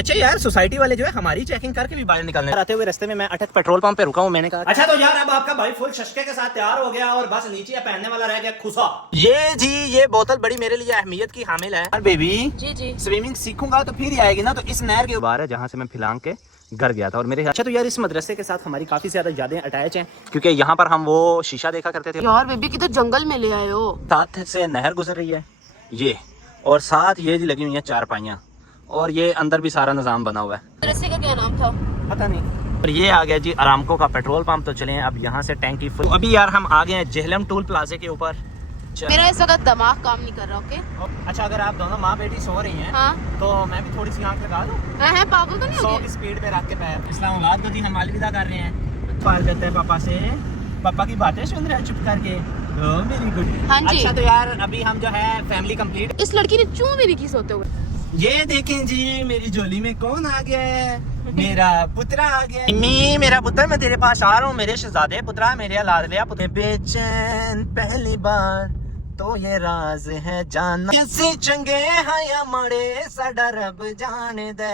अच्छा यार, सोसाइटी वाले जो है हमारी चेकिंग करके भी बाहर निकलने आते हुए रास्ते में मैं अटक पेट्रोल पंप पे रुका हूँ। मैंने कहा अच्छा तो यार अब आपका भाई फुल शशके के साथ तैयार हो गया और बस नीचे पहनने वाला रह गया खुशा। ये जी ये बोतल बड़ी मेरे लिए अहमियत की हामिल है। बेबी जी स्विमिंग सीखूंगा तो फिर ही आएगी ना, तो इस नहर के बाहर है जहाँ से मैं फिलांग के घर गया था। और मेरे अच्छा तो यार इस मदरसे के साथ हमारी काफी ज्यादा यादें अटैच हैं, क्योंकि यहाँ पर हम वो शीशा देखा करते थे। यार बेबी किधर जंगल में ले आए हो। साथ से नहर गुजर रही है ये, और साथ ये लगी हुई है चारपाइयाँ, और ये अंदर भी सारा निजाम बना हुआ है। मदरसे का क्या नाम था पता नहीं। और ये आ गया जी अरामको का पेट्रोल पंप। तो चले अब यहाँ से टैंकी फुल। तो अभी यार हम आ गए हैं जेहलम टोल प्लाजे के ऊपर। मेरा इस वक्त दिमाग काम नहीं कर रहा। ओके अच्छा, अगर आप दोनों माँ बेटी सो रही हैं हाँ? तो मैं भी थोड़ी सी आंख लगा दूं। है पागल तो नहीं 100 की स्पीड पे रख के पैर। इस्लामाबाद को जी हम अलविदा कर रहे हैं। सवाल करते हैं पापा से, पापा की बातें सुन रहे हैं चुप करके। Very good. हाँ जी। अच्छा तो यार अभी हम जो है फैमिली कंप्लीट। इस लड़की ने चूं भी नहीं की सोते हुए। ये देखें जी मेरी झोली में कौन आ गया है, मेरा पुत्रा आ गया। मम्मी मेरा पुत्र, मैं तेरे पास आ रहा हूँ। मेरे शहजादे पुत्रा, मेरे लाडलिया पुत्र। बेचैन पहली बार तो ये राज है जाना, किसी चंगे हया मरे साडा रब जाने दे।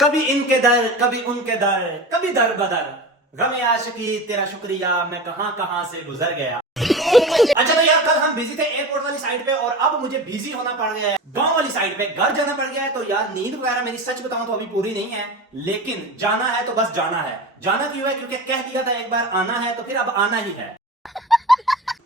कभी इनके दर कभी उनके दर, कभी दर बदर, गमे आशिकी तेरा शुक्रिया मैं कहां कहां से गुजर गया। अच्छा तो यार कल हम बिजी थे एयरपोर्ट वाली साइड पे, और अब मुझे बिजी होना पड़ गया है गांव वाली साइड पे, घर जाना पड़ गया है। तो यार नींद वगैरह मेरी सच बताऊं तो अभी पूरी नहीं है, लेकिन जाना है तो बस जाना है। जाना क्यों है? क्योंकि कह दिया था एक बार आना है, तो फिर अब आना ही है।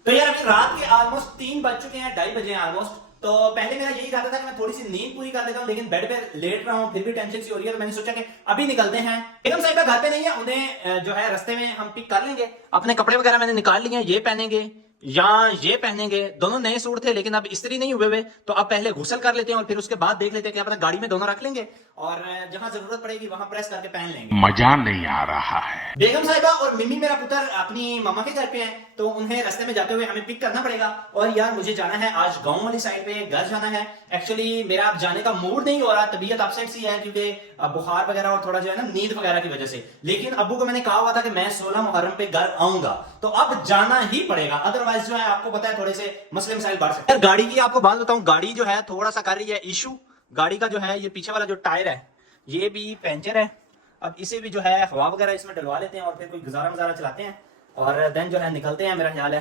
तो यार अभी रात के ऑलमोस्ट 3 बज चुके हैं, 2:30 बजे ऑलमोस्ट। तो पहले मेरा यही इरादा था कि मैं थोड़ी सी नींद पूरी कर लेता हूँ, लेकिन बेड पे लेट रहा हूँ, फिर भी टेंशन सी हो रही है। तो मैंने सोचा कि अभी निकलते हैं। बेगम साहिबा घर पे नहीं है, उन्हें जो है रास्ते में हम पिक कर लेंगे। अपने कपड़े वगैरह मैंने निकाल लिए हैं, ये पहनेंगे या ये पहनेंगे। दोनों नए सूट थे लेकिन अब इस्त्री नहीं हुए हुए, तो अब पहले गुसल कर लेते हैं और फिर उसके बाद देख लेते हैं कि अपना गाड़ी में दोनों रख लेंगे, और जहां जरूरत पड़ेगी वहां प्रेस करके पहन लेंगे। मजा नहीं आ रहा है। बेगम साहिबा और मिमी मेरा पुत्र अपनी मामा के घर पे हैं, तो उन्हें रास्ते में जाते हुए हमें पिक करना पड़ेगा। और यार मुझे जाना है आज गांव वाली साइड पे, घर जाना है। एक्चुअली मेरा अब जाने का मूड नहीं हो रहा, तबीयत अपसेट सी है, क्योंकि बुखार वगैरह और थोड़ा जो है ना नींद वगैरह की वजह से। लेकिन अब्बू को मैंने कहा हुआ था कि मैं 16 मुहर्रम पे घर आऊंगा, तो अब जाना ही पड़ेगा। अदरवाइज जो है आपको पता है थोड़े से मसले मसाइल बढ़ सकते हैं। गाड़ी की आपको बात बताऊं, गाड़ी जो है थोड़ा सा कर रही है इशू। गाड़ी का जो है ये पीछे वाला जो टायर है ये भी पंचर है। अब इसे भी जो है हवा वगैरह इसमें डलवा लेते हैं और फिर कोई गुजारा वजारा चलाते हैं, और देन जो है निकलते हैं मेरा ख्याल है।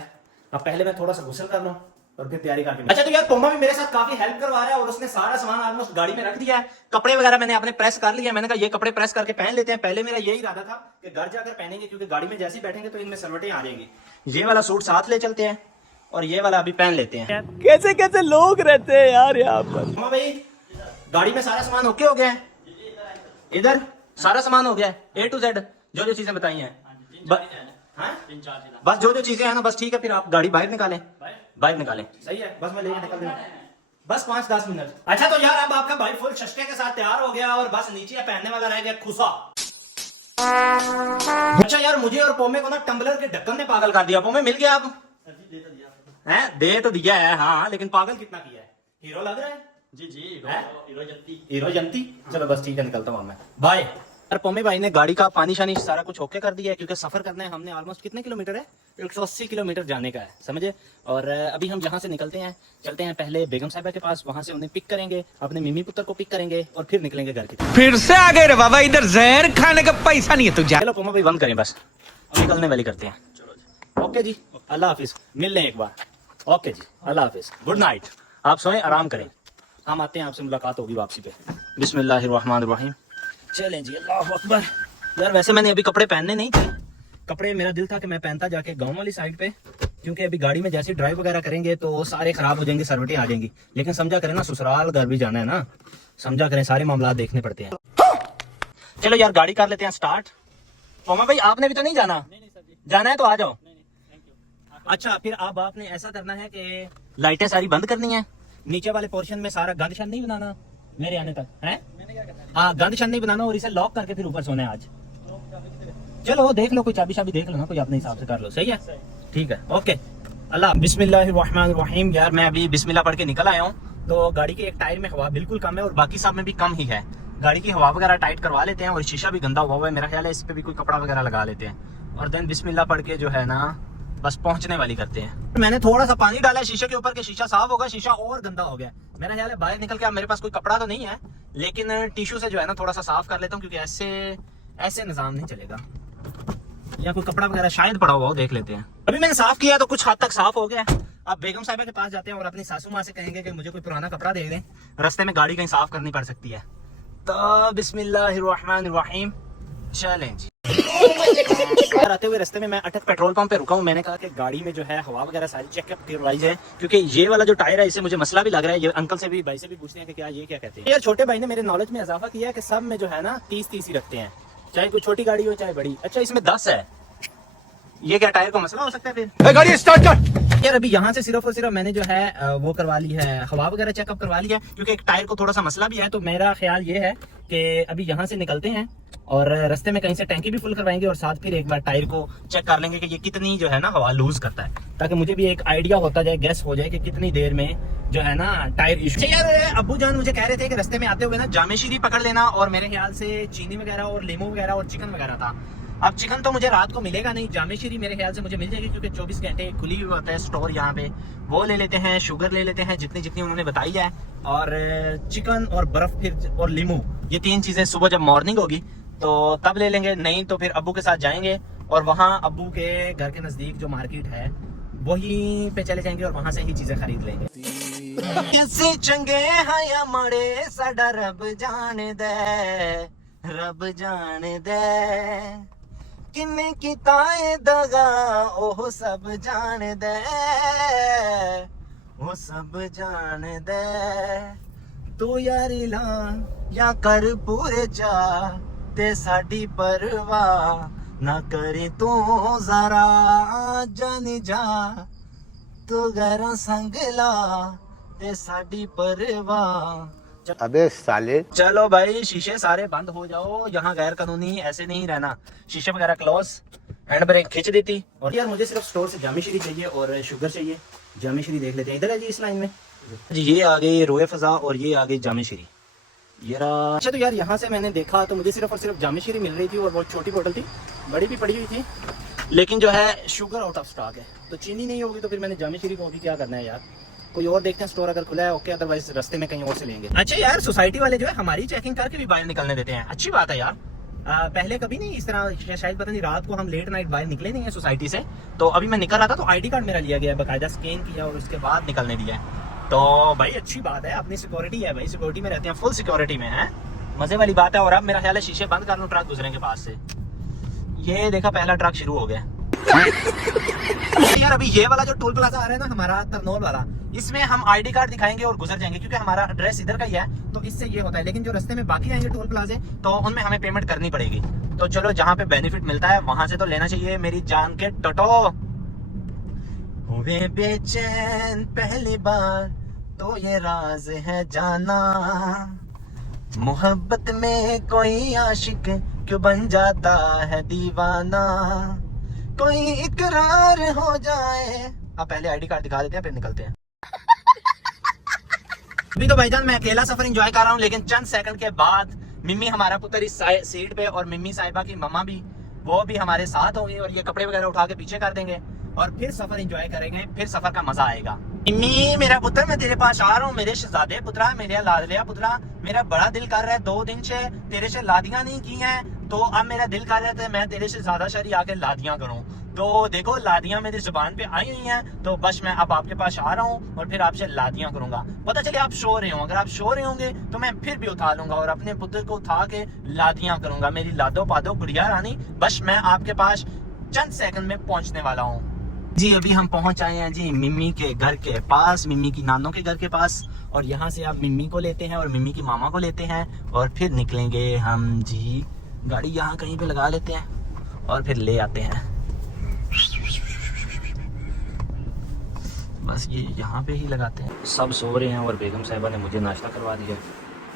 अब पहले मैं थोड़ा सा गुस्सा कर लूं और फिर तैयारी करके। अच्छा तो यार पोमा भी मेरे साथ काफी हेल्प करवा रहा है, और उसने सारा सामान ऑलमोस्ट गाड़ी में रख दिया है। कपड़े वगैरह मैंने अपने प्रेस कर लिया। मैंने कहा ये कपड़े प्रेस करके पहन लेते हैं। पहले मेरा यही इरादा था कि घर जाकर पहनेंगे, क्योंकि गाड़ी में जैसे ही बैठेंगे तो इनमें सरवटें आ जाएंगी। ये वाला सूट साथ ले चलते हैं और ये वाला अभी पहन लेते हैं। कैसे कैसे लोग रहते हैं यार यहाँ पर। भाई गाड़ी में सारा सामान ओके हो गया है, इधर सारा सामान हो गया है A to Z, जो जो चीजें बताई हैं। बस जो जो चीजें हैं ना, बस ठीक है। फिर आप गाड़ी बाहर निकालें, बाहर निकालें। सही है, बस मैं लेके निकल दूंगा, बस 5-10 मिनट। अच्छा तो यार अब आपका भाई फुल शशके के साथ तैयार हो गया और बस नीचे पहनने वाला रह गया खुशा। अच्छा यार मुझे और पोमे को ना टम्बलर के ढक्कन ने पागल कर दिया। पोमे मिल गया अब? दे तो दिया है हाँ, लेकिन पागल कितना किया है। हीरो लग रहा है जी हीरो जनती। चलो बस ठीक है, निकलता हूँ मैं, बाय। यार पोमे भाई ने गाड़ी का पानी शानी सारा कुछ ओके कर दिया है, क्योंकि सफर करना है हमने ऑलमोस्ट कितने किलोमीटर है, 180 किलोमीटर जाने का है, समझे। और अभी हम यहाँ से निकलते हैं, चलते हैं पहले बेगम साहिबा के पास, वहां से उन्हें पिक करेंगे, अपने मिमी पुत्र को पिक करेंगे और फिर निकलेंगे घर की तरफ। फिर से आ गए रे बाबा, इधर जहर खाने का पैसा नहीं है तुझे। चलो पोमा भाई बंद करें, बस निकलने वाली करते हैं। ओके जी, अल्लाह हाफिज, मिल लें एक बार। ओके जी, अल्लाह हाफिज, गुड नाइट। आप सोएं, आराम करें, हम आते हैं, आपसे मुलाकात होगी वापसी पे। बिस्मिल्लाहिर्रहमानिर्रहीम। चलें जी, अल्लाह अकबर। यार वैसे मैंने अभी कपड़े पहनने नहीं थे, कपड़े मेरा दिल था कि मैं पहनता जाके गांव वाली साइड पे, क्योंकि अभी गाड़ी में जैसे ड्राइव वगैरह करेंगे तो सारे खराब हो जाएंगे, सरवटें आ जाएंगी। लेकिन समझा करें ना, ससुराल घर भी जाना है ना, समझा करें, सारे मामला देखने पड़ते हैं। चलो यार गाड़ी कर लेते हैं स्टार्ट। पोमा भाई आपने भी तो नहीं जाना? जाना है तो आ जाओ। अच्छा फिर अब आपने ऐसा करना है कि लाइटें सारी बंद करनी है, नीचे वाले पोर्शन में सारा गंद शंद नहीं बनाना मेरे आने तक है। हाँ गंद शंद नहीं बनाना, और इसे लॉक करके फिर ऊपर सोना है आज। चलो देख लो, कोई चाबी शाबी देख लो ना, कोई अपने हिसाब से कर लो, सही है, ठीक है, ओके। अल्लाह बिस्मिल्लाहिर्रहमानिर्रहीम। यार मैं अभी बिस्मिल्लाह पढ़ के निकल आया हूँ, तो गाड़ी के एक टायर में हवा बिल्कुल कम है और बाकी सब में भी कम ही है। गाड़ी की हवा वगैरह टाइट करवा लेते हैं, और शीशा भी गंदा हुआ है मेरा ख्याल है, इस पे भी कोई कपड़ा वगैरह लगा लेते हैं, और देन बिस्मिल्लाह पढ़ के जो है ना बस पहुंचने वाली करते हैं। मैंने थोड़ा सा पानी डाला है शीशे के ऊपर कि शीशा साफ होगा, शीशा और गंदा हो गया। मेरा ख्याल है बाहर निकल के, अब मेरे पास कोई कपड़ा तो नहीं है, लेकिन टिश्यू से जो है ना थोड़ा सा साफ कर लेता हूँ, क्योंकि ऐसे निजाम नहीं चलेगा। या कोई कपड़ा वगैरह शायद पड़ा हुआ हो, देख लेते हैं। अभी मैंने साफ किया तो कुछ हद तक साफ हो गया। अब बेगम साहिबा के पास जाते हैं और अपनी सासू माँ से कहेंगे कि मुझे कोई पुराना कपड़ा दे दें, रास्ते में गाड़ी कहीं साफ करनी पड़ सकती है। तो बिस्मिल्लाहिर्रहमानिर्रहीम, चलें जी। आते हुए रास्ते में मैं अटक पेट्रोल पंप पे रुका हूँ। मैंने कहा कि गाड़ी में जो है हवा वगैरह सारी चेकअप करवाई जाए, क्योंकि ये वाला जो टायर है इससे मुझे मसला भी लग रहा है। ये अंकल से भी, भाई से भी पूछते हैं कि क्या ये क्या कहते हैं। यार छोटे भाई ने मेरे नॉलेज में इजाफा किया है कि सब में जो है ना 30-30 ही रखते हैं, चाहे कोई छोटी गाड़ी हो चाहे बड़ी। अच्छा, इसमें 10 है, ये क्या टायर का मसला हो सकता है फिर? गाड़ी स्टार्ट कर। यार अभी यहाँ से सिर्फ और सिर्फ मैंने जो है वो करवा ली है, हवा वगैरह चेकअप करवा ली है, क्योंकि एक टायर को थोड़ा सा मसला भी है। तो मेरा ख्याल ये है कि अभी यहाँ से निकलते हैं और रास्ते में कहीं से टैंकी भी फुल करवाएंगे और साथ फिर एक बार टायर को चेक कर लेंगे कि ये कितनी जो है ना हवा लूज करता है, ताकि मुझे भी एक आइडिया होता जाए, गैस हो जाए कि कितनी देर में जो है ना टायर इशू। यार अब्बू जान मुझे कह रहे थे कि रास्ते में आते हुए ना जामे शीरी पकड़ लेना, और मेरे ख्याल से चीनी वगैरह और लीमू वगैरह और चिकन वगैरह था। अब चिकन तो मुझे रात को मिलेगा नहीं, जामे शीरी मेरे ख्याल से मुझे मिल जाएगी, क्योंकि 24 घंटे खुली हुई होता है स्टोर यहाँ पे। वो ले लेते हैं, शुगर ले लेते हैं जितनी जितनी उन्होंने बताई है, और चिकन और बर्फ फिर और लीमू, ये 3 चीजें सुबह जब मॉर्निंग होगी तो तब ले लेंगे। नहीं तो फिर अब्बू के साथ जाएंगे और वहाँ अब्बू के घर के नजदीक जो मार्केट है वहीं पे चले जाएंगे और वहां से ही चीजें खरीद लेंगे। किसी चंगे या माड़े साडा रब जाने दे, रब जाने दे, किन्ने कीता ए दगा ओह सब जान दे, ओ सब जान दे। तू यारी ला या कर पूरे जा ते साडी परवाह ना करे तू जरा जानी जा, तू गैरा संग ला ते साडी परवाह। अबे साले, चलो भाई शीशे सारे बंद हो जाओ, यहाँ गैर कानूनी ऐसे नहीं रहना। शीशे वगैरह क्लोज, हैंड ब्रेक खींच देती। और यार मुझे सिर्फ स्टोर से जामे शीरी चाहिए और शुगर चाहिए। जामे शीरी देख लेते हैं, इधर है जी इस लाइन में जी। ये आ गई रोए फजा और ये आ गई जामे शीरी। अच्छा तो यार यहाँ से मैंने देखा तो मुझे सिर्फ और सिर्फ जामे शीरी मिल रही थी और बहुत छोटी बोतल थी, बड़ी भी पड़ी हुई थी, लेकिन जो है शुगर आउट ऑफ स्टॉक है। तो चीनी नहीं होगी तो फिर मैंने जामे शीरी को भी क्या करना है यार, कोई और देखते हैं स्टोर अगर खुला है ओके, अदरवाइज रास्ते में कहीं और से लेंगे। अच्छा यार सोसाइटी वाले जो है हमारी चेकिंग करके भी बाहर निकलने देते हैं, अच्छी बात है यार। पहले कभी नहीं इस तरह, शायद पता नहीं रात को हम लेट नाइट बाहर निकले नहीं है सोसाइटी से। तो अभी मैं निकल रहा था तो आईडी कार्ड मेरा लिया गया, बाकायदा स्कैन किया और उसके बाद निकलने दिया है। तो भाई अच्छी बात है, अपनी सिक्योरिटी है भाई, सिक्योरिटी में रहते हैं, फुल सिक्योरिटी में है, मजे वाली बात है। और अब मेरा ख्याल है शीशे बंद कर लूं ट्रक गुजरेंगे पास से। ये देखा पहला ट्रक शुरू हो गया। यार अभी ये वाला जो टोल प्लाजा आ रहा है ना हमारा तरनोल वाला, इसमें हम आईडी कार्ड दिखाएंगे और गुजर जाएंगे, क्योंकि हमारा एड्रेस इधर का ही है तो इससे ये होता है। लेकिन जो रास्ते में बाकी आएंगे टोल प्लाजे तो उनमें हमें पेमेंट करनी पड़ेगी। तो चलो जहाँ पे बेनिफिट मिलता है वहां से तो लेना चाहिए मेरी जान के टटो। हुए बेचैन पहली बार तो ये राज है जाना, मोहब्बत में कोई आशिक क्यों बन जाता है दीवाना, कोई इकरार हो जाए। अब पहले आईडी कार्ड दिखा देते हैं फिर निकलते हैं। अभी तो भाईजान मैं अकेला सफर एंजॉय कर रहा हूँ, लेकिन चंद सेकंड के बाद मिम्मी हमारा पुत्र इस सीट पे और मिम्मी साहिबा की मम्मा भी, वो भी हमारे साथ होंगे और ये कपड़े वगैरह उठा के पीछे कर देंगे और फिर सफर एंजॉय करेंगे, फिर सफर का मजा आएगा। मिम्मी मेरा पुत्र मैं तेरे पास आ रहा हूँ, मेरे शहजादे पुत्रा, मेरे लाडलिया पुत्रा, मेरा बड़ा दिल कर रहा है 2 दिन से तेरे से लादियां नहीं की हैं, तो अब मेरा दिल कर रहा है मैं तेरे से ज्यादा शरी आके लादियां करूँ। तो देखो लादियां मेरी जुबान पे आई हुई हैं, तो बस मैं अब आपके पास आ रहा हूँ और फिर आपसे लादियां करूंगा। पता चले आप सो रहे हो, अगर आप सो रहे होंगे तो मैं फिर भी उठा लूंगा और अपने पुत्र को उठा के लादियां करूंगा। मेरी लादो पादो गुड़िया रानी, बस मैं आपके पास चंद सेकंड में पहुंचने वाला हूँ जी। अभी हम पहुंच आए हैं जी मिम्मी के घर के पास, मिम्मी की नानों के घर के पास, और यहाँ से आप मिम्मी को लेते हैं और मिम्मी की मामा को लेते हैं और फिर निकलेंगे हम जी। गाड़ी यहाँ कहीं पे लगा लेते हैं और फिर ले आते हैं। बस ये यहाँ पे ही लगाते हैं। सब सो रहे हैं और बेगम साहिबा ने मुझे नाश्ता करवा दिया,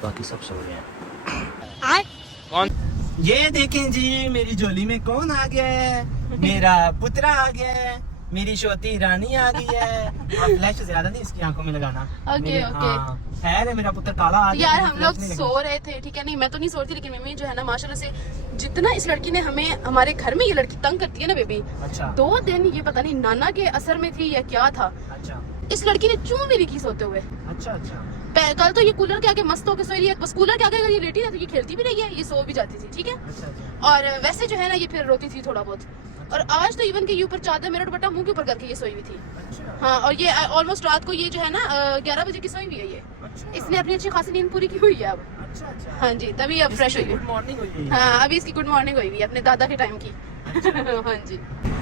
बाकी सब सो रहे हैं। कौन? ये देखें जी मेरी झोली में कौन आ गया है, मेरा पुत्र आ गया है। मेरी छोटी रानी आ गई है। और फ्लैश ज्यादा नहीं इसकी आंखों में लगाना। Okay, okay. खैर है, मेरा पुत्र काला आ तो गया। यार हम लोग सो रहे थे, ठीक है, नहीं मैं तो नहीं सो रही थी, लेकिन मम्मी जो है ना माशाल्लाह से जितना इस लड़की ने हमें, हमारे घर में ये लड़की तंग करती है ना बेबी, अच्छा 2 दिन ये पता नहीं नाना के असर में थी या क्या था, अच्छा इस लड़की ने चूम मेरी की सोते हुए। अच्छा अच्छा कल तो ये कूलर के आगे मस्त होकर सो रही है, बस कूलर के आगे अगर ये लेटी है तो ये खेलती भी नहीं है, ये सो भी जाती थी, ठीक है। अच्छा और वैसे जो है ना ये फिर रोती थी थोड़ा बहुत। और आज तो इवन के ये ऊपर चादर मेरा दुपट्टा मुंह के ऊपर करके ये सोई हुई थी। अच्छा हाँ, और ये ऑलमोस्ट रात को ये जो है ना 11 बजे की सोई हुई है ये। इसने अपनी अच्छी खासी नींद पूरी की हुई है अब। अच्छा अच्छा हाँ जी, तभी अब फ्रेश हुई है। गुड मॉर्निंग हुई है। हाँ, अभी इसकी गुड मॉर्निंग हुई हुई है अपने दादा के टाइम की। हाँ जी,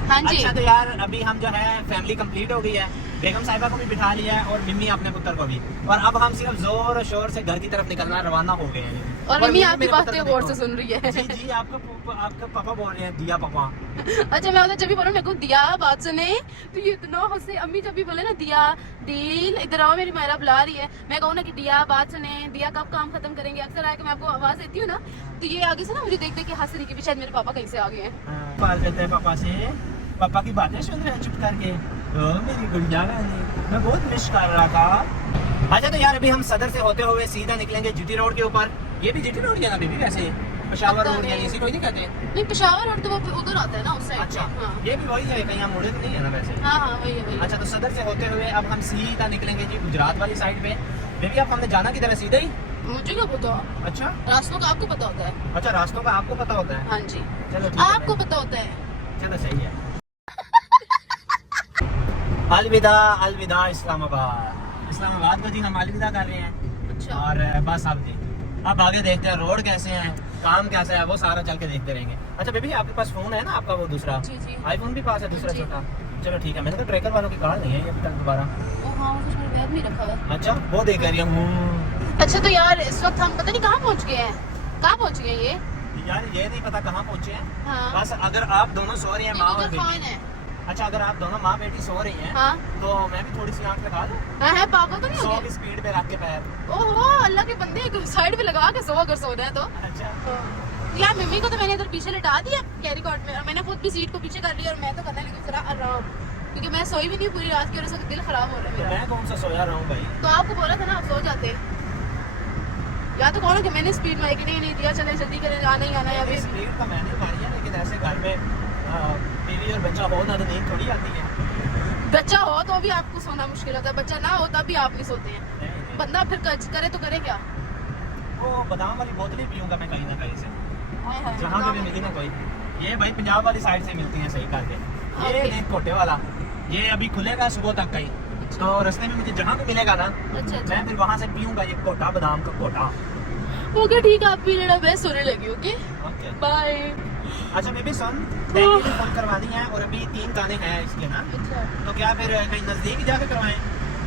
हाँ जी। अच्छा तो यार अभी हम जो है फैमिली कंप्लीट हो गई है, बेगम साहिबा को भी बिठा लिया है और मिम्मी अपने पुत्र को भी, और अब हम सिर्फ जोर शोर से घर की तरफ निकलना रवाना हो गए हैं। और मम्मी आपकी मेरे बातें पुत्र को गौर देखो। से सुन रही है। जी जी आपका पापा बोल रहे हैं, दिया पापा। अच्छा मैं उधर जब भी बोलूं मेरे को दिया बात सुने तो ये इतना हंसे। अम्मी जब भी बोले ना दिया दिल इधर आओ, मेरी मायरा बुला रही है, मैं कहूँ ना कि दिया बात सुने, दिया कब काम खत्म करेंगे, अक्सर आके मैं आपको आवाज देती हूँ ना तो ये आगे से ना मुझे देख देख के हंस रही कि शायद मेरे पापा कहीं से आ गए हैं। बात करते हैं पापा से, पापा की बातें सुन रहे हैं चुप करके। ओ मेरी गुड़िया रानी, मैं बहुत मिस कर रहा था। अच्छा तो यार अभी हम सदर से होते हुए सीधा निकलेंगे जीटी रोड के ऊपर। ये भी जीटी रोड है ना बेबी, वैसे पेशावर रोड यानी इसी को ही नहीं कहते। नहीं, पेशावर रोड तो वो उधर आता है ना उस साइड। अच्छा हाँ ये भी वही है, कहीं हम मुड़े तो नहीं है ना वैसे। हाँ हाँ, वही है वही है। अच्छा तो सदर से होते हुए अब हम सीधा निकलेंगे जी गुजरात वाली साइड पे। बेबी अब हमने जाना किधर है, सीधा ही? मुझे क्या पता, अच्छा रास्तों का आपको पता होता है। अच्छा रास्तों का आपको पता होता है। हाँ जी, चलो ठीक है, आपको पता होता है। चलो सही है। अलविदा अलविदा इस्लामाबाद। इस्लामाबाद को जी हम अलविदा कर रहे हैं। अच्छा, और बस अब आगे देखते हैं रोड कैसे हैं, काम कैसा है, वो सारा चल के देखते रहेंगे। अच्छा बेबी आपके पास फोन है ना आपका वो दूसरा? जी जी। आईफोन भी पास है दूसरा जी। छोटा? चलो ठीक है, मैंने तो ट्रैकर वालों की कार्ड नहीं है ये अभी तक दोबारा। ओ हाँ, वो तो मेरे बैग में रखा हुआ है। अच्छा वो देख रही हूँ। अच्छा तो यार इस वक्त हम पता नहीं कहाँ पहुँच गए हैं, कहाँ पहुँच गए ये? यार ये नहीं पता कहाँ पहुँचे हैं। हाँ, बस अगर आप दोनों सो रही हैं माँ और उधर कौन बेटी, है? अच्छा अगर आप दोनों माँ बेटी सो रही हैं हाँ तो मैं भी थोड़ी सी आंख लगा लूँ हाँ, है पागल तो नहीं 100 हो की गए? स्पीड पे रख के पैर। ओहो, अल्लाह के बंदे साइड पे लगा के सो अगर सो रहे हैं तो। अच्छा यार मम्मी को तो मैंने इधर पीछे लिटा दिया कैरी कॉट में, और मैंने खुद भी सीट को पीछे कर लिया, और मैं तो करने लगी जरा आराम, क्योंकि मैं सोई भी नहीं पूरी रात की और उसका दिल खराब हो रहा है तो मेरा। मैं कौन सा सोया रहा हूँ भाई? तो आपको बोला था ना आप सो जाते, या तो कौन कि मैंने स्पीड में कि नहीं दिया, चले जल्दी करें, आना ही आना है अभी। स्पीड तो मैंने मारी है, लेकिन ऐसे घर में बीवी और बच्चा हो ना तो नींद थोड़ी आती है। बच्चा हो तो भी आपको सोना मुश्किल होता है, बच्चा ना हो तब भी आप नहीं सोते हैं। नहीं, बंदा फिर करे तो करे क्या? वो बादाम वाली बोतल ही पीऊंगा मैं कहीं ना कहीं से, हाय हाय, जहाँ पे भी मिली ना कोई। ये भाई पंजाब वाली साइड से मिलती है सही करके। ये ओके। देख कोटे वाला, ये अभी खुलेगा सुबह तक कहीं, तो रास्ते में मुझे जहाँ भी मिलेगा ना अच्छा अच्छा, मैं फिर वहाँ से पीऊंगा ये कोटा, बादाम का कोटा। ओके ठीक है, आप पी लेना, मैं सोने लगी। Okay okay bye. अच्छा बेबी सुन, टैंकी भी फुल करवानी है और अभी 3 गाने हैं इसके ना, अच्छा तो क्या फिर कहीं नजदीक जाके करवाएं?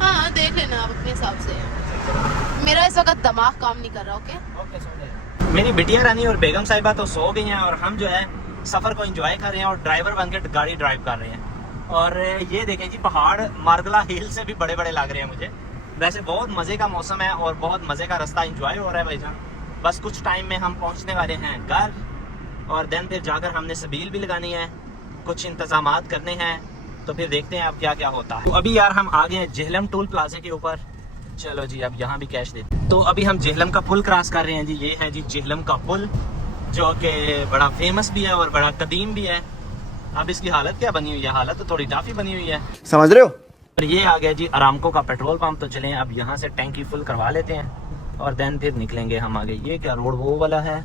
हाँ, देख लेना आप अपने हिसाब से। मेरा इस वक्त दिमाग काम नहीं कर रहा। ओके ओके सो जाएगा। मेरी बिटिया रानी और बेगम साहिबा तो सो गई हैं और हम जो है सफर को एंजॉय कर रहे हैं और ड्राइवर बन के गाड़ी ड्राइव कर रहे हैं। और ये देखें जी पहाड़ मार्गला हिल से भी बड़े बड़े लग रहे हैं मुझे। वैसे बहुत मज़े का मौसम है और बहुत मज़े का रास्ता एंजॉय हो रहा है भाईजान। बस कुछ टाइम में हम पहुंचने वाले हैं घर, और देन फिर जाकर हमने सबील भी लगानी है, कुछ इंतजामात करने हैं, तो फिर देखते हैं अब क्या क्या होता है। तो अभी यार हम आ गए हैं जेहलम टोल प्लाजा के ऊपर। चलो जी अब यहाँ भी कैश देते हैं। तो अभी हम जेहलम का पुल क्रॉस कर रहे हैं जी। ये है जी जेहलम का पुल, जो कि बड़ा फेमस भी है और बड़ा कदीम भी है। अब इसकी हालत क्या बनी हुई है? हालत तो थोड़ी टाफी बनी हुई है, समझ रहे हो? और ये आ गया जी अरामको का पेट्रोल पंप। तो चलें अब यहाँ से टैंकी फुल करवा लेते हैं और देन फिर निकलेंगे हम आगे। ये क्या रोड वो वाला है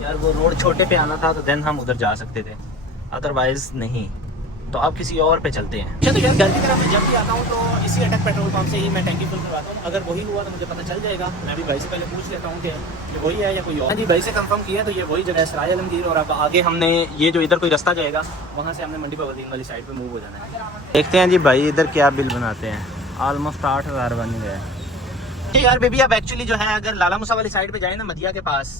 यार? वो रोड छोटे पे आना था तो देन हम उधर जा सकते थे, अदरवाइज नहीं। तो अब किसी और पे चलते हैं। चलो यार घर की तरफ मैं जब भी आता हूँ तो इसी अटक पेट्रोल पंप से ही मैं टैंकी फुल करवाता हूँ। अगर वही हुआ तो मुझे पता चल जाएगा। मैं भी भाई से पहले पूछ लेता हूँ कि ये वही है या कोई और। हाँ जी भाई से कंफर्म किया तो ये वही जगह है सराय आलमगीर। और अब आगे हमने ये जो इधर कोई रास्ता जाएगा वहाँ से हमने मंडी बवदीन वाली साइड पे मूव हो जाना है। देखते हैं जी भाई इधर क्या बिल बनाते हैं। ऑलमोस्ट 8000 बन गए यार बेबी। अब एक्चुअली जो है अगर लाला मूसा वाली साइड पे जाए ना मदिया के पास,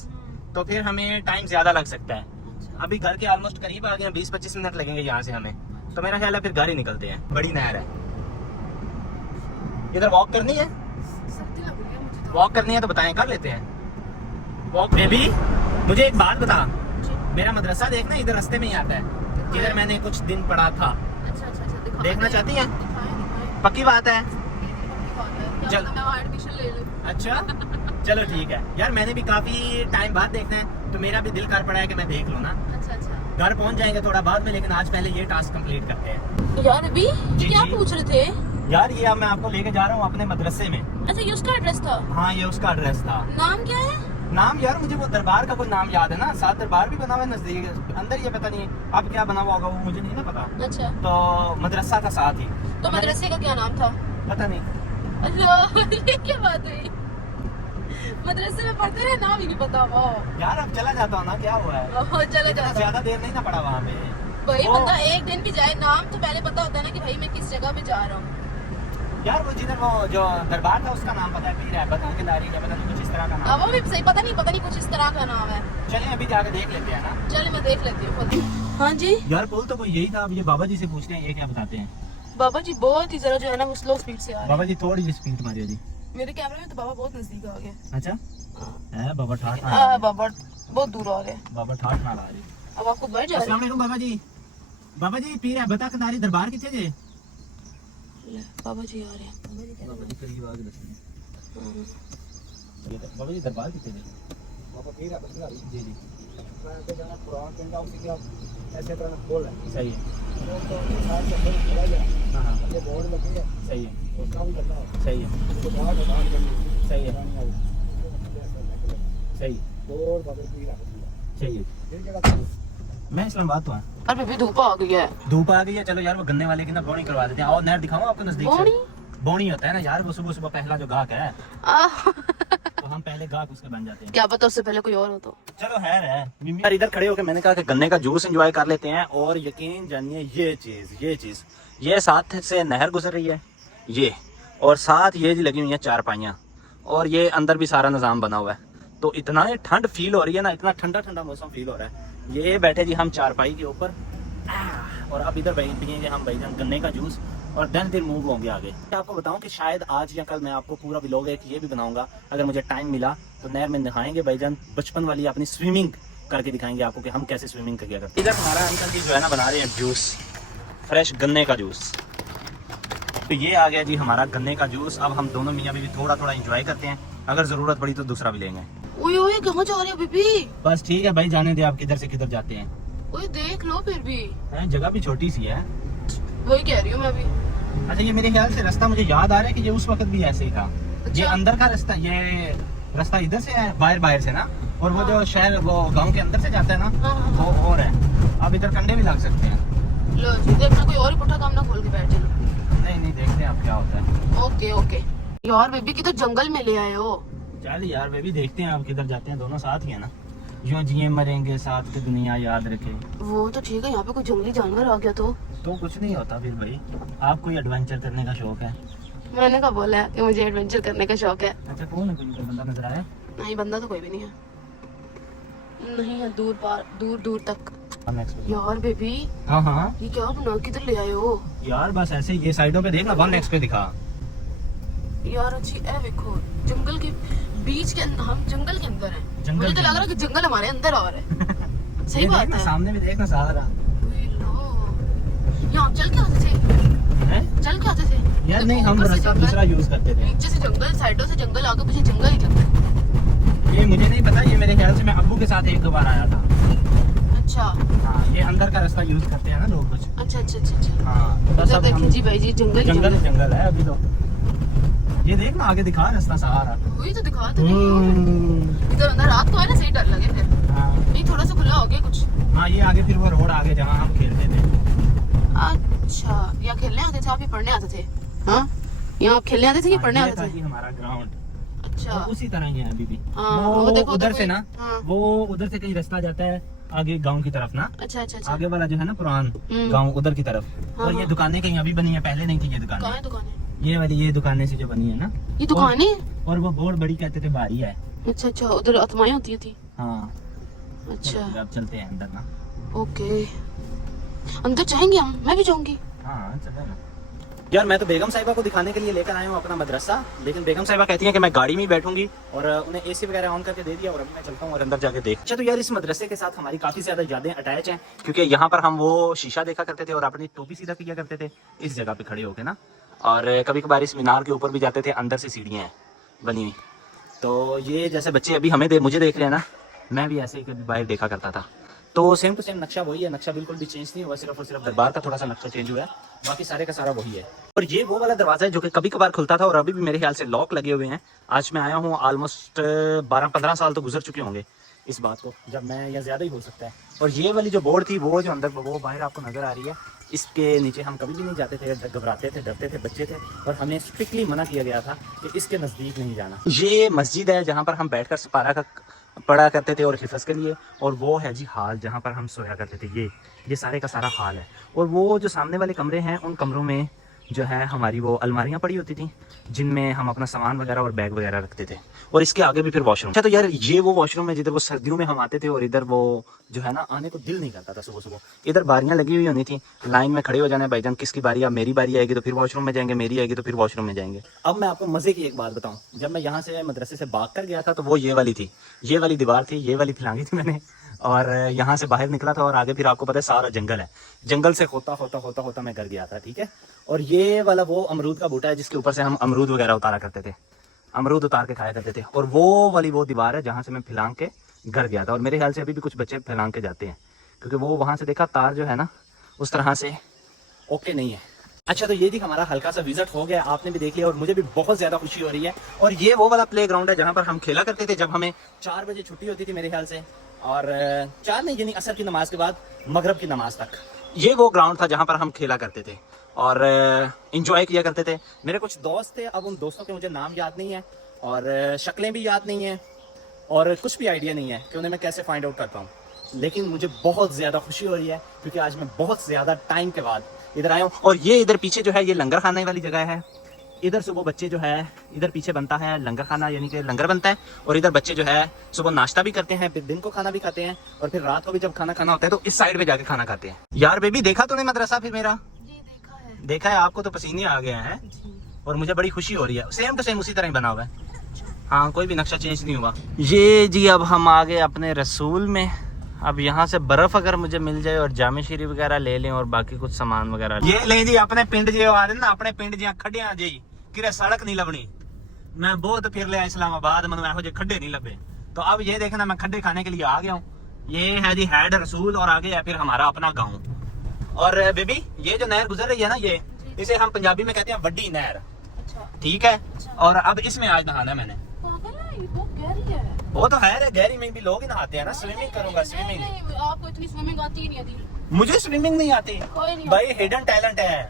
तो फिर हमें टाइम ज़्यादा लग सकता है। अभी घर के ऑलमोस्ट करीब आ गए हैं, 20-25 मिनट लगेंगे यहाँ से हमें। तो मेरा ख्याल है फिर घर ही निकलते हैं। बड़ी नहर है इधर, वॉक करनी है। वॉक करनी है तो बताएं, कर लेते हैं वॉक। बेबी मुझे एक बात बता, मेरा मदरसा देखना इधर रास्ते में ही आता है जिधर मैंने कुछ दिन पढ़ा था। अच्छा अच्छा अच्छा, देखना चाहती हैं? दिखाएं। पक्की बात है। क्या चल। पता मैं वहाँ एडमिशन ले लूँ। अच्छा चलो ठीक है यार, मैंने भी काफी टाइम बाद देखना है तो मेरा भी दिल कर पड़ा है कि मैं देख लूँ ना। अच्छा अच्छा घर पहुंच जाएंगे थोड़ा बाद में, लेकिन आज पहले ये टास्क कंप्लीट करते हैं। यार अभी जी, क्या जी। पूछ रहे थे? यार ये अब मैं आपको लेके जा रहा हूँ अपने मदरसे में। अच्छा ये उसका एड्रेस था। हाँ ये उसका एड्रेस था। नाम क्या है? नाम यार मुझे वो दरबार का कोई नाम याद है ना, साथ दरबार भी बना हुआ है नजदीक, अंदर ये पता नहीं अब क्या बना हुआ होगा वो मुझे नहीं ना पता। अच्छा तो मदरसा का साथ ही। तो मदरसे का क्या नाम था? पता नहीं। अल्लाह, ये क्या बात हुई? मदरसे में पढ़ते रहे, नाम ही नहीं पता। वाह यार अब चला जाता हूँ ना, क्या हुआ है, ओह, चले इतना जाता। ज्यादा देर नहीं ना पड़ा वहाँ पे। भाई वो- बंदा एक दिन भी जाए, नाम तो पहले पता होता है ना कि भाई मैं किस जगह पे जा रहा हूँ। यार वो जिधर वो जो दरबार था उसका नाम पता है, पीर है पता किनारी का, पता नहीं कुछ इस तरह का नाम। वो भी सही पता नहीं कुछ इस तरह का नाम है। चले अभी जाके देख लेते हैं ना। चल मैं देख लेती हूँ। हाँ जी यार पुल तो कोई यही था, अब ये बाबा जी से पूछते हैं ये क्या बताते हैं। बाबा जी बहुत ही जरा जो है ना वो स्लो स्पीड से आ रहे बाबा जी थोड़ी सी स्पीड मारिए जी। हैं। मेरे कैमरे में तो बाबा बहुत नजदीक आ गए। अच्छा है बाबा ठाठ बाबा बहुत दूर आ गए। बाबा ठाठ ना रहा जी। अब आपको बैठ जा अस्सलाम वालेकुम बाबा जी। बाबा जी पीर है बता किनारी दरबार किथे जे? बाबा जी आ रहे हैं। बाबा जी करीब आ गए हाँ। बाबा जी दरबार किथे जे? बाबा पीर है बता जी जी। मैं तो जाना कुरान कहता हूं कि ऐसे तरह बोल है। सही है। हां हां ये बोर्ड लगे है। सही है। उसका भी करना है। सही है। सही है। सही और बाबा पीर है। सही है। ये जगह मैं इस्लामाबाद तो हूं। अरे बेबी धूप आ गई है। धूप आ गई है, चलो यार वो गन्ने वाले की ना बोनी करवा देते हैं। और नहर दिखाऊं आपको नजदीक से? बोनी? बोनी होता है ना यार, वो सुबह सुबह पहला जो गाहक है आह, तो हम पहले गाहक उसके बन जाते हैं। क्या पता उससे पहले कोई और हो तो। चलो है यार इधर खड़े होकर मैंने कहा कि गन्ने का जूस एंजॉय कर लेते हैं। और यकीन जानिए ये चीज ये साथ से नहर गुजर रही है ये, और साथ ये जी लगी हुई है चारपाइयाँ, और ये अंदर भी सारा निजाम बना हुआ है। तो इतना ये ठंड फील हो रही है ना, इतना ठंडा ठंडा मौसम फील हो रहा है। ये बैठे जी हम चारपाई के ऊपर, और अब इधर पियेंगे हम भाईजान गन्ने का जूस, और देन फिर मूव होंगे आगे। आपको बताऊं कि शायद आज या कल मैं आपको पूरा व्लॉग एक ये भी बनाऊंगा, अगर मुझे टाइम मिला तो नहर में नहाएंगे भाईजान, बचपन वाली अपनी स्विमिंग करके दिखाएंगे आपको कि हम कैसे स्विमिंग किया करते। इधर हमारा अंकल जी जो है ना बना रहे हैं जूस, फ्रेश गन्ने का जूस। तो ये आ गया जी हमारा गन्ने का जूस। अब हम दोनों मियाँ बीवी थोड़ा थोड़ा इंजॉय करते हैं, अगर जरूरत पड़ी तो दूसरा भी लेंगे। ओए ओए कहाँ जा रहे हो बेबी? बस ठीक है भाई, जाने दे आप किधर से किधर जाते हैं। ओए देख लो फिर भी। जगह भी छोटी सी है। वही कह रही हूँ मैं भी। अच्छा ये मेरे ख्याल से रास्ता मुझे याद आ रहा है कि ये उस वक्त भी ऐसे ही था। ये अच्छा। अंदर का रास्ता, ये रास्ता इधर से है बाहर से ना, और वो जो शहर वो गांव के अंदर से जाता है ना, हाँ, हाँ। वो और है। अब इधर कंडे भी लग सकते हैं। लो जी देखना कोई और ही पुट्ठा काम ना खोल के बैठ जाओ। नहीं देखते हैं अब क्या होता है। Okay okay. यार बेबी की तो जंगल में ले आए हो। चल यार बेबी देखते हैं अब किधर जाते हैं, दोनों साथ ही है ना, यूं जिए मरेंगे साथ की दुनिया याद रखे। वो तो ठीक है, यहाँ पे कोई जंगली जानवर आ गया तो कुछ नहीं होता फिर भाई। आप कोई एडवेंचर करने का शौक है? मैंने कहा बोला है कि मुझे एडवेंचर करने का शौक है। अच्छा कौन है, कोई बंदा नजर आया? नहीं बंदा तो कोई भी नहीं है। नहीं है दूर दूर तक। यार बेबी हाँ हाँ ये क्या बना किधर ले आए हो? यार बस ऐसे ये साइडों पे देखना, 1x पे दिखा। यार अच्छी ए देखो जंगल के बीच के हम जंगल के अंदर हैं। जंगल मुझे तो के लग रहा है कि जंगल हमारे अंदर आ रहा है। सही बात है। सामने भी देखना सारा यहाँ चल के आते थे, है। चल के आते थे यार देखो, नहीं हम ऊपर से रास्ता जंगल, दूसरा यूज करते थे। नीचे से जंगल, साइडों से जंगल, आगे पीछे जंगल ही जंगल। ये मुझे नहीं पता, ये मेरे ख्याल से मैं अब्बू के साथ एक दो बार आया था। अच्छा हाँ ये अंदर का रास्ता यूज करते हैं ना लोग कुछ। अच्छा अच्छा अच्छा अच्छा। हाँ तो बस उधर अब देखिए हम जी भाई जी जंगल ही जंगल जंगल। जंगल है अभी तो। ये देखना आगे दिखा रास्ता सारा। वही तो दिखा तो नहीं हो। इधर अंदर रात को है ना, सही डर लगे फिर। हाँ नहीं थोड़ा सा खुला हो गया कुछ। हाँ ये आगे फिर वो रोड आगे जहाँ हम खेलते थे। अच्छा या खेलने आते थे आप ही पढ़ने आते थे? हाँ यहाँ आप खेलने आते थे कि पढ़ने ये आते था थे? जी हमारा ग्राउंड। अच्छा और उसी तरह ही है अभी भी। हाँ, वो वो देखो उधर तो से ना, हाँ। वो उधर से कहीं रास्ता जाता है आगे गांव की तरफ ना। अच्छा अच्छा अच्छा। आगे वाला जो है ना पुरान गांव उधर की तरफ। हाँ, और ये हाँ। दुकानें कहीं अभी बनी है, पहले नहीं थी ये दुकानें। कहाँ है दुकानें? ये वाली ये दुकानें से जो बनी है ना, ये दुकानें? और वो बहुत बड़ी कहते थे बारी है। अच्छा अच्छा उधर आत्माएं होती थी। हाँ अच्छा अब चलते हैं अंदर ना। ओके अंदर जाएंगे हम, मैं भी जाऊंगी। हाँ चलो ना। यार मैं तो बेगम साहिबा को दिखाने के लिए लेकर आया हूँ अपना मदरसा, लेकिन बेगम साहिबा कहती हैं कि मैं गाड़ी में ही बैठूंगी और उन्हें एसी वगैरह ऑन करके दे दिया और अभी मैं चलता हूँ और अंदर जाके देख। अच्छा तो यार इस मदरसे के साथ हमारी काफ़ी ज़्यादा यादें अटैच हैं, क्योंकि यहाँ पर हम वो शीशा देखा करते थे और अपनी टोपी सीधा किया करते थे इस जगह पे खड़े होके ना, और कभी कभार इस मीनार के ऊपर भी जाते थे, अंदर से सीढ़ियाँ हैं बनी हुई। तो ये जैसे बच्चे अभी मुझे देख रहे हैं ना, मैं भी ऐसे ही कभी बाहर देखा करता था। तो सेम टू सेम नक्शा वही है, नक्शा बिल्कुल भी चेंज नहीं हुआ, सिर्फ और सिर्फ दरबार का थोड़ा सा नक्शा चेंज हुआ है, बाकी सारे का सारा वही है। और ये वो वाला दरवाजा है जो कि कभी कभार खुलता था और अभी भी मेरे ख्याल से लॉक लगे हुए हैं। आज मैं आया हूँ ऑलमोस्ट 12-15 साल तो गुजर चुके होंगे इस बात को, जब मैं या ज़्यादा ही हो सकता है। और ये वाली जो बोर्ड थी वो जो अंदर वो बाहर आपको नज़र आ रही है, इसके नीचे हम कभी भी नहीं जाते थे, घबराते थे, डरते थे, बच्चे थे, और हमें स्ट्रिक्टली मना किया गया था कि इसके नज़दीक नहीं जाना। ये मस्जिद है जहाँ पर हम बैठकर सपारा का पढ़ा करते थे और हिफ्ज़ के लिए, और वो है जी हाल जहाँ पर हम सोया करते थे। ये सारे का सारा हाल है। और वो जो सामने वाले कमरे हैं उन कमरों में जो है हमारी वो अलमारियाँ पड़ी होती थी जिनमें हम अपना सामान वगैरह और बैग वगैरह रखते थे, और इसके आगे भी फिर वॉशरूम। अच्छा तो यार ये वो वॉशरूम है जिधर वो सर्दियों में हम आते थे और इधर वो जो है ना आने को दिल नहीं करता था सुबह सुबह। इधर बारियां लगी हुई होनी थी, लाइन में खड़े हो जाने, भाईजान किसकी बारी, अब मेरी बारी आएगी तो फिर वॉशरूम में जाएंगे, मेरी आएगी तो फिर वॉशरूम में जाएंगे। अब मैं आपको मजे की एक बात बताऊं, जब मैं यहाँ से मदरसे से भाग कर गया था तो वो ये वाली थी, ये वाली दीवार थी, ये वाली फिलांगी थी मैंने, और यहाँ से बाहर निकला था और आगे फिर आपको पता है सारा जंगल है, जंगल से होता होता होता होता मैं घर गया था। ठीक है, और ये वाला वो अमरूद का बूटा है जिसके ऊपर से हम अमरूद वगैरह उतारा करते थे, अमरूद उतार के खाया करते थे। और वो वाली वो दीवार है जहाँ से मैं फिलांग के घर गया था, और मेरे ख्याल से अभी भी कुछ बच्चे फिलांग के जाते हैं, क्योंकि वो वहाँ से देखा तार जो है ना उस तरह से ओके नहीं है। अच्छा तो ये जी हमारा हल्का सा विजिट हो गया, आपने भी देख लिया और मुझे भी बहुत ज़्यादा खुशी हो रही है। और ये वो वाला प्ले ग्राउंड है जहाँ पर हम खेला करते थे जब हमें 4 बजे छुट्टी होती थी मेरे ख्याल से, और 4 नहीं यानी असर की नमाज के बाद मगरब की नमाज तक। ये वो ग्राउंड था जहाँ पर हम खेला करते थे और इंजॉय किया करते थे। मेरे कुछ दोस्त थे, अब उन दोस्तों के मुझे नाम याद नहीं है और शक्लें भी याद नहीं है और कुछ भी आइडिया नहीं है कि उन्हें मैं कैसे फाइंड आउट करता हूँ, लेकिन मुझे बहुत ज़्यादा खुशी हो रही है क्योंकि आज मैं बहुत ज़्यादा टाइम के बाद इधर आया हूँ। और ये इधर पीछे जो है ये लंगर खाने वाली जगह है, इधर सुबह बच्चे जो है इधर पीछे बनता है लंगर खाना, यानी कि लंगर बनता है, और इधर बच्चे जो है सुबह नाश्ता भी करते हैं, फिर दिन को खाना भी खाते हैं, और फिर रात को भी जब खाना खाना होता है तो इस साइड पे जाके खाना खाते हैं। यार बेबी देखा तूने मदरसा फिर मेरा? जी देखा है, आपको तो पसीने आ गए हैं और मुझे बड़ी खुशी हो रही है। सेम टू सेम उसी तरह ही बना हुआ है, हाँ कोई भी नक्शा चेंज नहीं हुआ। ये जी अब हम आ गए अपने रसूल में। अब यहाँ से बर्फ अगर मुझे मिल जाए और जामे शीरी वगैरह ले लें और बाकी कुछ सामान वगैरह ये लें जी। अपने पिंड जो आ रहे ना, अपने पिंड जिया खड्डियां जी कि सड़क नहीं लभनी, मैं बहुत फिर लिया इस्लामाबाद में एहो जे खड्डे नहीं लभे। तो अब ये देखना मैं खड्डे खाने के लिए आ गया हूँ। ये है जी हेड रसूल और आगे है फिर हमारा अपना गाँव। और बेबी ये जो नहर गुजर रही है ना, ये इसे हम पंजाबी में कहते हैं वड्डी नहर। ठीक है, और अब इसमें आज नहाना है मैंने। वो तो है गहरी में भी लोग ही नहाते हैं ना। स्विमिंग करूंगा, स्विमिंग। आपको इतनी स्विमिंग आती नहीं आती? मुझे स्विमिंग नहीं आती भाई, हिडन टैलेंट है।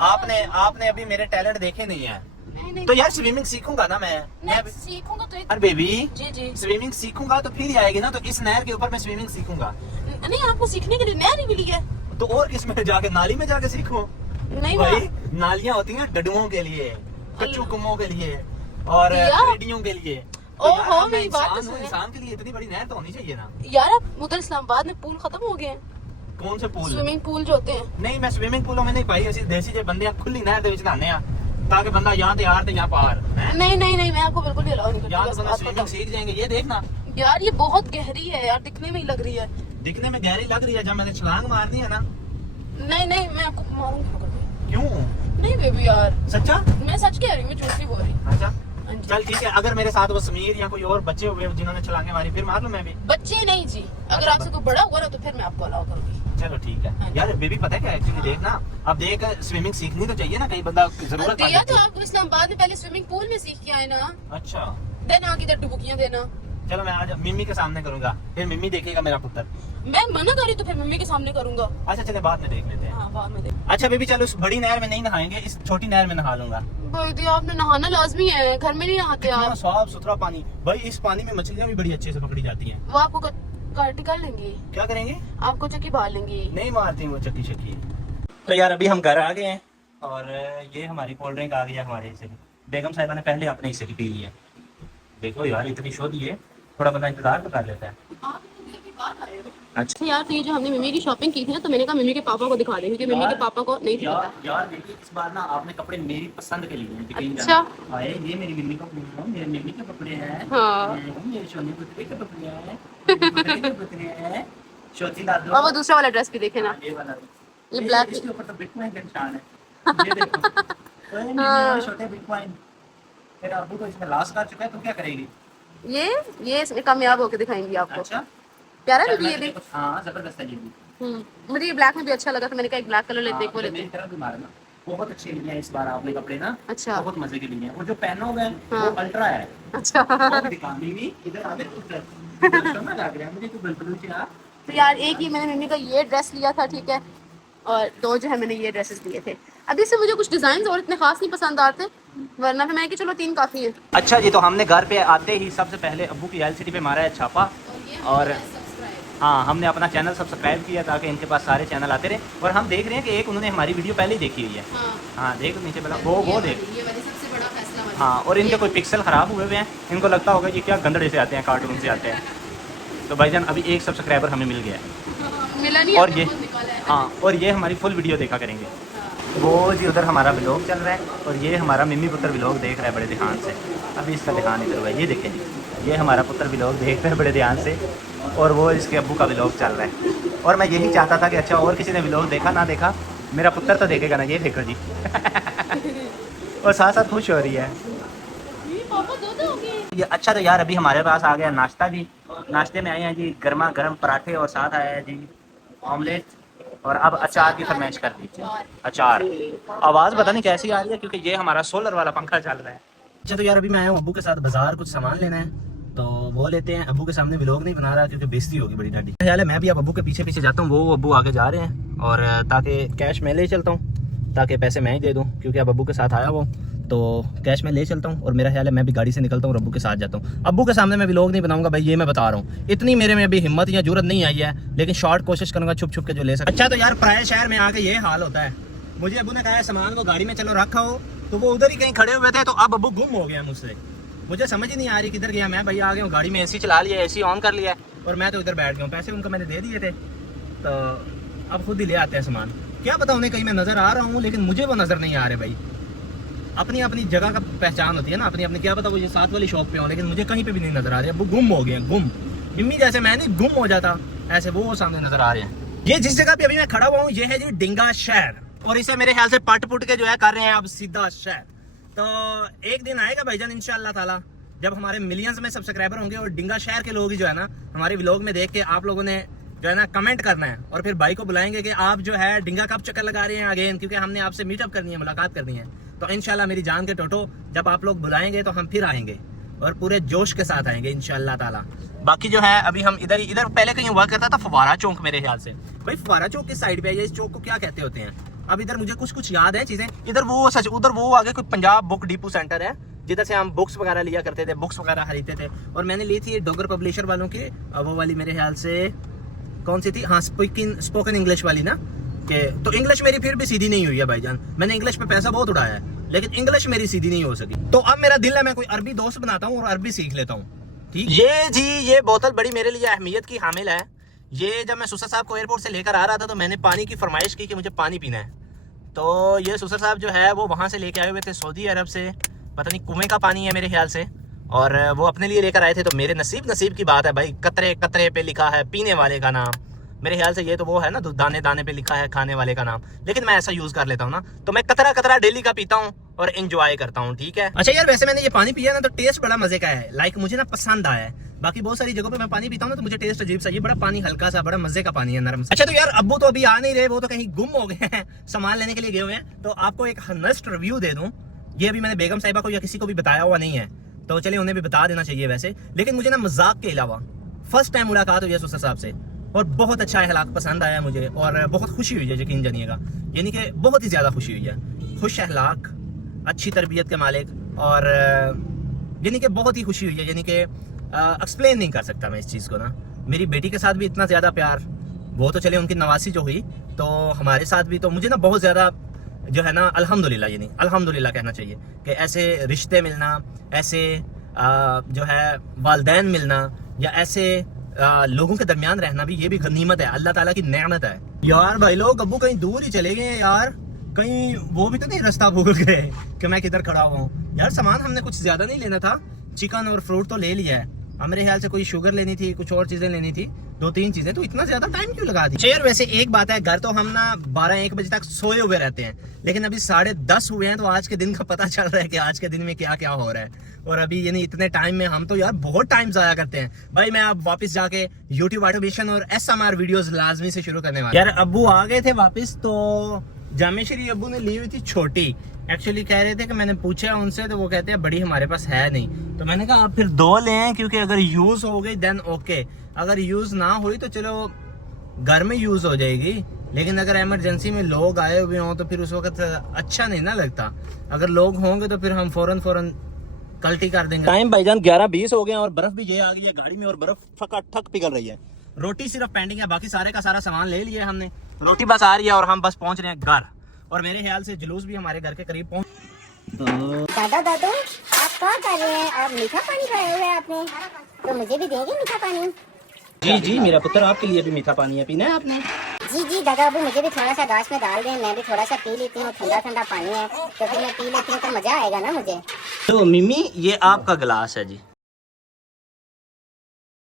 आपने अभी मेरे टैलेंट देखे नहीं है। तो यार स्विमिंग सीखूंगा ना मैं सीखूंगा तो अरे बेबी जी स्विमिंग सीखूंगा तो फिर आएगी ना, तो इस नहर के ऊपर मैं स्विमिंग सीखूंगा। नहीं, आपको सीखने के लिए नहर ही मिली है तो और किस में जाके, नाली में जाके सीखूं? नहीं भाई नालियां होती हैं डडुओं के लिए, कच्चू कुमों के लिए और रेडियों के लिए। ओहो मेरी बात तो सुनो, इंसान के लिए इतनी बड़ी नहर तो होनी चाहिए ना यार। अब उधर इस्लामाबाद में पूल खत्म हो गए हैं। कौन से पूल? स्विमिंग पूल जो होते हैं। नहीं मैं स्विमिंग पूलों में नहीं पाई, ऐसी देसी जे बंदे खुली नहर दे विच नहाने आ ताकि बंदा यहाँ तैयार थे यहाँ पार। नहीं मैं आपको बिल्कुल भी अलाउ नहीं यहाँ तो बंदा करती। स्विमिंग सीख जाएंगे। ये देखना यार ये बहुत गहरी है यार, दिखने में ही लग रही है। दिखने में गहरी लग रही है, जब मैंने छलांग मार दी है ना। नहीं मैं आपको मारूंगी। क्यों? नहीं बेबी यार, सच्चा? मैं सच कह रही हूँ, मैं झूठ नहीं बोल रही। अच्छा चल ठीक है, अगर मेरे साथ वो समीर या कोई और बच्चे हुए जिन्होंने छलांगे मारी फिर मार लूं मैं भी। बच्चे नहीं जी, अगर आपसे कोई बड़ा हुआ ना तो फिर मैं आपको अलाउ करूंगी। चलो ठीक है। यार बेबी पता है क्या एक्चुअली देखना, अब देख स्विमिंग सीखनी तो चाहिए ना, कहीं बंदा जरूरत दिया तो आपको इस्लामाबाद में पहले स्विमिंग पूल में सीख के आए ना। अच्छा देन आगे इधर डुबकियां देना। चलो मैं आज मिम्मी के सामने करूंगा, फिर मिम्मी देखेगा मेरा पुत्र। मैं मना करी तो फिर मम्मी के सामने करूंगा। अच्छा चले बाद में देख लेते हैं। हाँ बाद में देख। अच्छा बेबी चलो उस बड़ी नहर में नहीं नहाएंगे, इस छोटी नहर में नहा लूंगा। भाई दी आपने नहाना लाजमी है, घर में नहीं नहाते आप। साफ सुथरा पानी भाई, इस पानी में मछलियाँ भी बड़ी अच्छे से पकड़ी जाती हैं। वो आपको काटी कर लेंगी। क्या करेंगे? आपको चक्की बाल लेंगी। नहीं मारती वो चक्की शक्की। तो यार अभी हम घर आ गए हैं और ये हमारी कोल्ड ड्रिंक आ गई है हमारे हिस्से की। बेगम साहिबा ने पहले अपने हिस्से की पी ली है। देखो यार इतनी शोधी है, थोड़ा बंदा इंतजार तो कर लेता है। अच्छा यार तो ये जो हमने मिमी की शॉपिंग की थी ना, तो मैंने कहा मिमी के पापा को दिखा दें, क्योंकि मिमी के पापा को नहीं थी पता। यार देखिए इस बार ना आपने कपड़े मेरी पसंद के लिए हैं, यकीन अच्छा। जाना। आए ये मेरी मम्मी का मेरे मम्मी के कपड़े हैं। हाँ। मेरे सोने पुत्री के कपड़े हैं, मेरे पुत्री के कपड़े हैं। छोटी दादू और वो दूसरा वाला ड्रेस भी देखे ना, ये वाला ये ब्लैक। इसके ऊपर तो बिटकॉइन का निशान है, ये देखो। तो ये मेरे छोटे बिटकॉइन मेरा अब्बू तो इसमें लॉस कर चुका है, तो क्या करेगी? ये इसमें कामयाब होके दिखाएंगी आपको। अच्छा प्यारा है ये भी। हाँ जबरदस्त है ये भी। मुझे ये ब्लैक में भी अच्छा लगा, तो मैंने कहा एक ब्लैक कलर लेते एक वो लेते। मेरी तरफ भी मारे ना, बहुत अच्छे लिए हैं इस बार आपने कपड़े ना। अच्छा। बहुत मजे के लिए हैं। और जो पहनो हुआ है वो हाँ। अल्ट्रा है। अच्छा। वो दिखानी भी इधर आवे उधर समझ लग रहा है मुझे, तो बिल्कुल क्या। तो यार एक ही मैंने मम्मी का ये ड्रेस लिया था, ठीक है, और दो जो है मैंने ये ड्रेसेस लिए थे। अभी से मुझे कुछ डिजाइन और इतने खास नहीं पसंद आते, वरना फिर मैंने कि चलो 3 काफी है। अच्छा जी, तो हमने घर पे आते ही सबसे पहले अब्बू की एलसीडी पे मारा है छापा, और हाँ हमने अपना चैनल सब्सक्राइब किया ताकि इनके पास सारे चैनल आते रहे। और हम देख रहे हैं कि एक उन्होंने हमारी वीडियो पहले ही देखी हुई है। हाँ देख नीचे वाला वो देख। ये वाली सबसे बड़ा फैसला वाली। हाँ, और इनके कोई पिक्सल ख़राब हुए हुए हैं, इनको लगता होगा कि क्या गंदड़े से आते हैं, कार्टून से आते हैं। तो भाईजान अभी एक सब्सक्राइबर हमें मिल गया है। मिला नहीं और है, ये खुद निकाला है। हाँ, और ये हमारी फुल वीडियो देखा करेंगे। वो जी उधर हमारा व्लॉग चल रहा है, और ये हमारा मिमी पुत्र व्लॉग देख रहा है बड़े ध्यान से। अभी इसका ध्यान इधर हुआ है, ये देखें जी, ये हमारा पुत्र व्लॉग देख रहा है बड़े ध्यान से, और वो इसके अब्बू का व्लॉग चल रहा है। और मैं यही चाहता था कि अच्छा और किसी ने व्लॉग देखा ना देखा, मेरा पुत्र तो देखेगा ना। ये देखो जी और साथ साथ खुश हो रही है पापा दो दोगे? ये। अच्छा तो यार अभी हमारे पास आ गया नाश्ता जी। नाश्ते में आए हैं जी गर्मा गर्म पराठे, और साथ आया है जी ऑमलेट, और अब अचार की फरमाइश कर दीजिए। अचार आवाज़ पता नहीं कैसी आ रही है, क्योंकि ये हमारा सोलर वाला पंखा चल रहा है। अच्छा तो यार अभी मैं आया हूँ अब्बू के साथ बाजार, कुछ सामान लेना है, तो वो लेते हैं। अब्बू के सामने व्लॉग नहीं बना रहा क्योंकि बेइज्जती होगी बड़ी डाडी। ख्याल है मैं भी अब अब्बू के पीछे पीछे जाता हूँ, वो अब्बू आगे जा रहे हैं, और ताकि कैश मैं ले चलता हूँ, ताकि पैसे मैं ही दे दूँ, क्योंकि अब अब्बू के साथ आया वो, तो कैश में ले चलता हूँ। और मेरा ख्याल है मैं भी गाड़ी से निकलता हूँ और अब्बू के साथ जाता हूँ। अब्बू के सामने मैं व्लॉग नहीं बनाऊंगा भाई, ये मैं बता रहा हूँ। इतनी मेरे में अभी हिम्मत या जरूरत नहीं आई है, लेकिन शॉर्ट कोशिश करूंगा छुप छुप के जो ले सकता। अच्छा तो यार पराए शहर में आके ये हाल होता है। मुझे अब्बू ने कहा सामान को गाड़ी में चलो रखा हो, तो वो उधर ही कहीं खड़े हुए थे, तो अब अब्बू गुम हो गया मुझसे। मुझे समझ ही नहीं आ रही किधर गया मैं। भाई आ गया हूँ, गाड़ी में एसी चला लिया, एसी ऑन कर लिया, और मैं तो इधर बैठ गया हूँ। पैसे उनको मैंने दे दिए थे, तो अब खुद ही ले आते हैं सामान। क्या पता उन्हें कहीं मैं नजर आ रहा हूँ, लेकिन मुझे वो नजर नहीं आ रहे भाई। अपनी अपनी जगह का पहचान होती है ना, अपनी अपनी। क्या पता वो ये साथ वाली शॉप पे हो, लेकिन मुझे कहीं पे भी नहीं नजर आ रहे। अब वो गुम हो गए, गुम। मिम्मी जैसे मैं नहीं गुम हो जाता, ऐसे वो सामने नजर आ रहे हैं। ये जिस जगह पे अभी मैं खड़ा हुआ हूँ, ये है जी डिंगा शहर, और इसे मेरे ख्याल से पट पुट के जो है कर रहे हैं अब सीधा शहर। तो एक दिन आएगा भाईजान इंशाल्लाह ताला, जब हमारे मिलियंस में सब्सक्राइबर होंगे, और डिंगा शहर के लोग ही जो है ना हमारे व्लॉग में देख के आप लोगों ने जो है ना कमेंट करना है, और फिर भाई को बुलाएंगे कि आप जो है डिंगा कब चक्कर लगा रहे हैं अगेन, क्योंकि हमने आपसे मीटअप करनी है, मुलाकात करनी है। तो इंशाल्लाह मेरी जान के टोटो, जब आप लोग बुलाएंगे तो हम फिर आएंगे, और पूरे जोश के साथ आएंगे इंशाल्लाह ताला। बाकी जो है अभी हम इधर पहले कहीं हुआ करता था फवारा चौक, मेरे ख्याल से। भाई फवारा चौक किस साइड पे है, इस चौक को क्या कहते होते हैं? अब इधर मुझे कुछ याद है चीजें। इधर वो सच उधर वो आगे कोई पंजाब बुक डिपो सेंटर है, जिधर से हम बुक्स वगैरह लिया करते थे, बुक्स वगैरह खरीदते थे। और मैंने ली थी डोगर पब्लिशर वालों की, वो वाली मेरे ख्याल से कौन सी थी, हाँ स्पोकन इंग्लिश वाली ना। के तो इंग्लिश मेरी फिर भी सीधी नहीं हुई है भाईजान। मैंने इंग्लिश पे पैसा बहुत उड़ाया है, लेकिन इंग्लिश मेरी सीधी नहीं हो सकी। तो अब मेरा दिल है मैं कोई अरबी दोस्त बनाता हूँ और अरबी सीख लेता हूँ। ठीक, ये जी ये बोतल बड़ी मेरे लिए अहमियत की हामिल है। ये जब मैं सुसर साहब को एयरपोर्ट से लेकर आ रहा था, तो मैंने पानी की फरमाइश की कि मुझे पानी पीना है। तो ये सुसर साहब जो है वो वहाँ से लेके आए हुए थे सऊदी अरब से, पता नहीं कुएं का पानी है मेरे ख्याल से, और वो अपने लिए लेकर आए थे। तो मेरे नसीब की बात है भाई, कतरे कतरे पे लिखा है पीने वाले का नाम। मेरे ख्याल से ये तो वो है ना, दाने दाने पे लिखा है खाने वाले का नाम, लेकिन मैं ऐसा यूज कर लेता हूँ ना, तो मैं कतरा कतरा डेली का पीता हूँ और एंजॉय करता हूँ। ठीक है। अच्छा यार वैसे मैंने ये पानी पिया ना, तो टेस्ट बड़ा मजे का है, लाइक मुझे ना पसंद आया है। बाकी बहुत सारी जगहों पे मैं पानी पीता हूँ ना, तो मुझे टेस्ट अजीब सा, ये बड़ा पानी हल्का सा, बड़ा मजे का पानी है, नरम सा। अच्छा तो यार अब्बू तो अभी आ नहीं रहे, वो तो कहीं गुम हो गए हैं, सामान लेने के लिए गए हुए हैं। तो आपको एक हनेस्ट रिव्यू दे दूं, ये अभी मैंने बेगम साहिबा को या किसी को भी बताया हुआ नहीं है, तो चलिए उन्हें भी बता देना चाहिए वैसे। लेकिन मुझे ना मजाक के अलावा फर्स्ट टाइम मुलाकात हुई है सुसर साहब से, और बहुत अच्छा अखलाक पसंद आया मुझे, और बहुत खुशी हुई है, यकीन जानिएगा, यानी कि बहुत ही ज्यादा खुशी हुई है। खुश अखलाक, अच्छी तरबियत के मालिक, और यानी कि बहुत ही खुशी हुई है, यानी कि एक्सप्लेन नहीं कर सकता मैं इस चीज़ को ना। मेरी बेटी के साथ भी इतना ज़्यादा प्यार, वो तो चले उनकी नवासी जो हुई, तो हमारे साथ भी तो मुझे ना बहुत ज़्यादा जो है ना अल्हम्दुलिल्लाह, यानी अल्हम्दुलिल्लाह कहना चाहिए कि ऐसे रिश्ते मिलना, ऐसे जो है वालदैन मिलना, या ऐसे लोगों के दरमियान रहना भी ये भी गनीमत है, अल्लाह ताला की नेमत है। यार भाई लोग अब्बू कहीं दूर ही चले गए हैं यार, कहीं वो भी तो नहीं रास्ता भूल गए कि मैं किधर खड़ा हुआ हूँ। यार सामान हमने कुछ ज्यादा नहीं लेना था, चिकन और फ्रूट तो ले लिया है। अब मेरे ख्याल से कोई शुगर लेनी थी, कुछ और चीजें लेनी थी, 2-3 चीजें। तो इतना ज्यादा टाइम क्यों लगा दी? शेर वैसे एक बात है, घर तो हम ना 12-1 बजे तक सोए हुए रहते हैं, लेकिन अभी 10:30 हुए हैं, तो आज के दिन का पता चल रहा है कि आज के दिन में क्या क्या हो रहा है। और अभी यानी इतने टाइम में हम तो यार बहुत टाइम जाया करते हैं भाई। मैं अब वापस जाके यूट्यूब ऑटोमेशन और SMR वीडियोस लाजमी से शुरू करने वाला। यार अब्बू आ गए थे वापस, तो जामेश्वरी अब्बू ने ली हुई थी छोटी। एक्चुअली कह रहे थे कि मैंने पूछा उनसे, तो वो कहते हैं बड़ी हमारे पास है नहीं। तो मैंने कहा आप फिर 2 लें, क्योंकि अगर यूज हो गई देन ओके, अगर यूज ना हुई तो चलो घर में यूज हो जाएगी, लेकिन अगर इमरजेंसी में लोग आए हुए हों तो फिर उस वक्त अच्छा नहीं ना लगता। अगर लोग होंगे तो फिर हम फौरन कल्टी कर देंगे। टाइम भाईजान 11:20 हो गए और बर्फ भी ये आ गई है गाड़ी में, और बर्फ ठक पिघल रही है। रोटी सिर्फ पेंडिंग है, बाकी सारे का सारा सामान ले लिया हमने। रोटी बस आ रही है और हम बस पहुंच रहे हैं घर, और मेरे ख्याल से जुलूस भी हमारे घर के करीब पहुंच। दादा दादू आप क्या कर रहे हैं? आप मीठा पानी खाया हुआ है आपने, तो मुझे भी देंगे मीठा पानी? जी जी मेरा पुत्र, आपके लिए भी मीठा पानी है, पीना है आपने? जी जी दादा अबू मुझे भी थोड़ा सा गाछ में डाल दें, मैं भी थोड़ा सा पी लेती हूँ, ठंडा ठंडा पानी है तो फिर मैं पी लेती हूँ, तो मजा आएगा ना मुझे। तो मिमी ये आपका गिलास है जी।